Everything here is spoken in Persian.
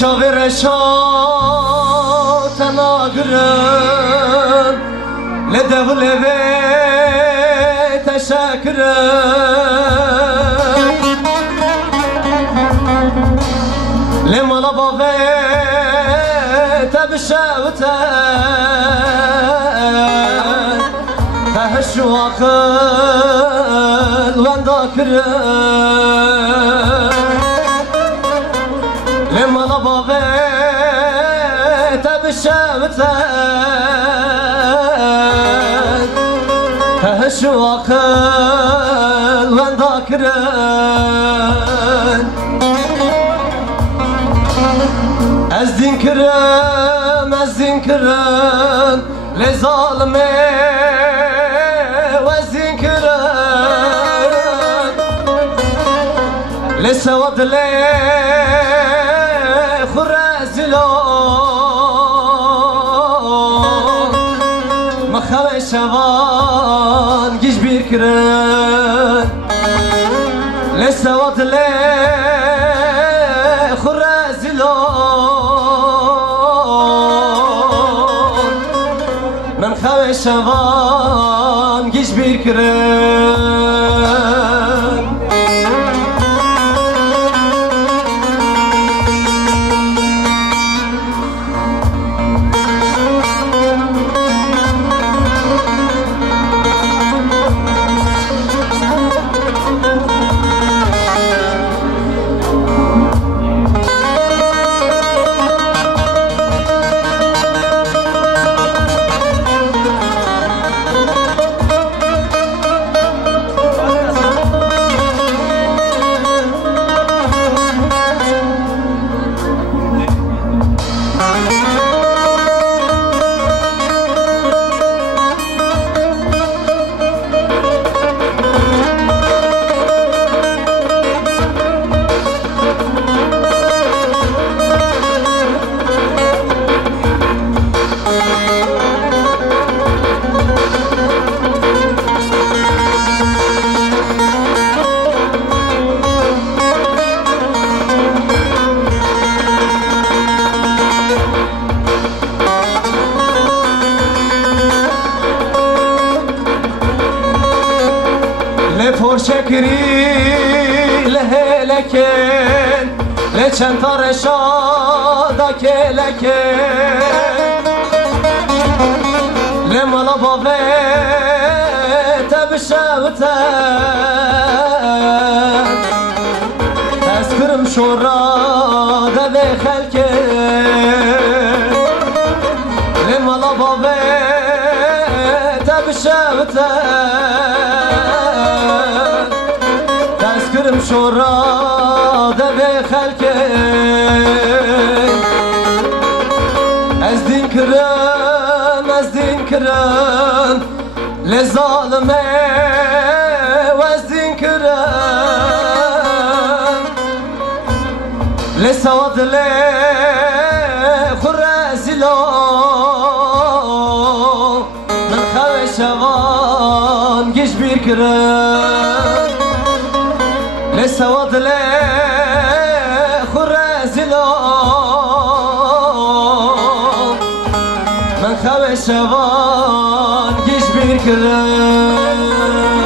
چاوی رشات ناگرم لدول وی تشکرم لمالا باوی تبشوتن تهشو آخل وندا کرم لمالا باوی تبشوتن تهشو آخل وندا کرم از دین کرم لظالمه و از دین کرم لسواد لخرازلون مخوي شوان گیش بیر کرن لسواد من خوي شوان گیش بیر کرن شکری لهلکن لچند تا رشادا کلکن لمالا باوی تبشوتن تذکرم شورا ده خلکن لمالا باوی تبشوتن تذكرم شورا دبي خلكي از دين كرم لظالمه واز دين كرم لسواد لخرازلو من خوي شوان گیش بیر کرم لسواد لخرازلون من خوي شوان گیش بیر کرم